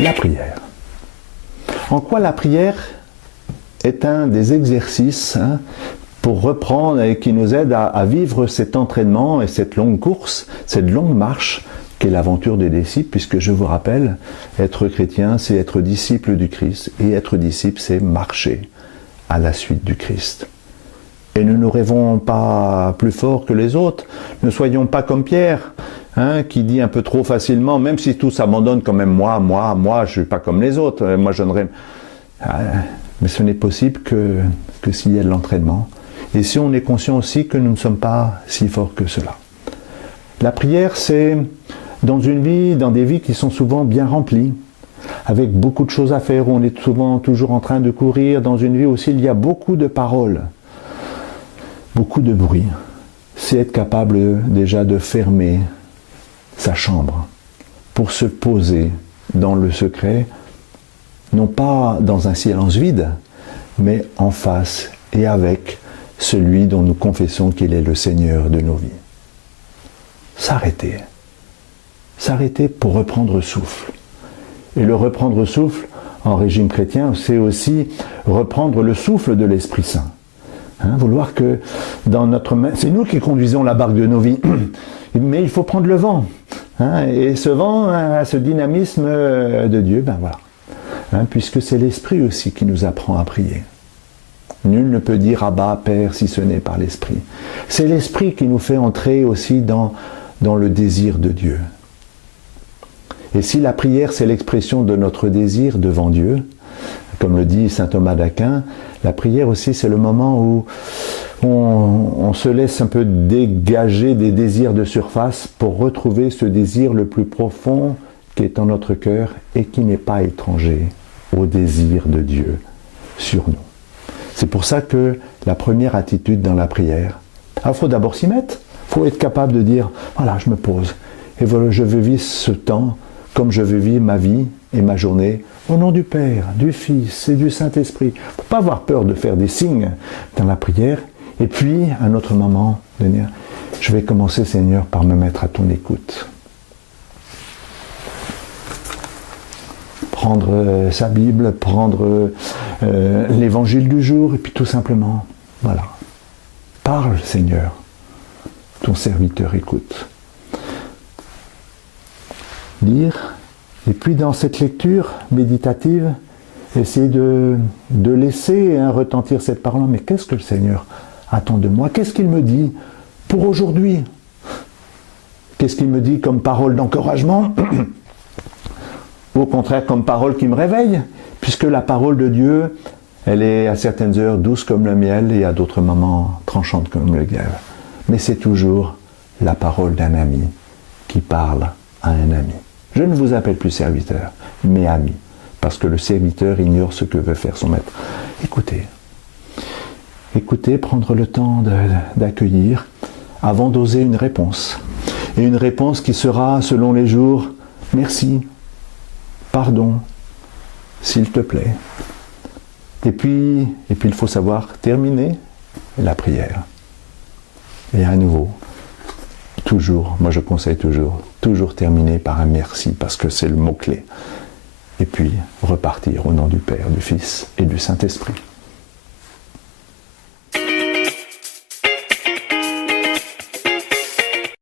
La prière. En quoi la prière est un des exercices pour reprendre et qui nous aide à vivre cet entraînement et cette longue course, cette longue marche qu'est l'aventure des disciples, puisque je vous rappelle, être chrétien, c'est être disciple du Christ, et être disciple, c'est marcher à la suite du Christ. Et nous ne rêvons pas plus fort que les autres, ne soyons pas comme Pierre, qui dit un peu trop facilement, même si tout s'abandonne quand même, moi, je ne suis pas comme les autres, moi je ne rêve. Mais ce n'est possible que s'il y a de l'entraînement, et si on est conscient aussi que nous ne sommes pas si forts que cela. La prière, c'est dans des vies qui sont souvent bien remplies, avec beaucoup de choses à faire, où on est souvent toujours en train de courir, dans une vie aussi il y a beaucoup de paroles, beaucoup de bruit. C'est être capable déjà de fermer sa chambre pour se poser dans le secret, non pas dans un silence vide, mais en face et avec celui dont nous confessons qu'il est le Seigneur de nos vies. S'arrêter. S'arrêter pour reprendre souffle. Et le reprendre souffle, en régime chrétien, c'est aussi reprendre le souffle de l'Esprit Saint. Vouloir que dans notre main, c'est nous qui conduisons la barque de nos vies, mais il faut prendre le vent. Et ce vent, ce dynamisme de Dieu, voilà. Puisque c'est l'Esprit aussi qui nous apprend à prier. Nul ne peut dire Abba, Père, si ce n'est par l'Esprit. C'est l'Esprit qui nous fait entrer aussi dans le désir de Dieu. Et si la prière, c'est l'expression de notre désir devant Dieu, comme le dit saint Thomas d'Aquin, la prière aussi, c'est le moment où on se laisse un peu dégager des désirs de surface pour retrouver ce désir le plus profond qui est en notre cœur et qui n'est pas étranger au désir de Dieu sur nous. C'est pour ça que la première attitude dans la prière, il faut d'abord s'y mettre, il faut être capable de dire, voilà, je me pose, et voilà, je veux vivre ce temps comme je veux vivre ma vie et ma journée, au nom du Père, du Fils et du Saint-Esprit. Il ne faut pas avoir peur de faire des signes dans la prière, et puis, à un autre moment, de dire, je vais commencer, Seigneur, par me mettre à ton écoute. Prendre sa Bible, prendre l'évangile du jour, et puis tout simplement, voilà. Parle, Seigneur, ton serviteur écoute. Lire, et puis dans cette lecture méditative, essayer de laisser retentir cette parole. Mais qu'est-ce que le Seigneur attend de moi? Qu'est-ce qu'il me dit pour aujourd'hui? Qu'est-ce qu'il me dit comme parole d'encouragement? Au contraire, comme parole qui me réveille, puisque la parole de Dieu, elle est à certaines heures douce comme le miel et à d'autres moments tranchante comme le glaive. Mais c'est toujours la parole d'un ami qui parle à un ami. Je ne vous appelle plus serviteur, mais ami, parce que le serviteur ignore ce que veut faire son maître. Écoutez. Écoutez, prendre le temps d'accueillir avant d'oser une réponse. Et une réponse qui sera, selon les jours, merci, pardon, s'il te plaît. Et puis il faut savoir terminer la prière. Et à nouveau, toujours, moi je conseille toujours terminer par un merci, parce que c'est le mot-clé. Et puis repartir au nom du Père, du Fils et du Saint-Esprit.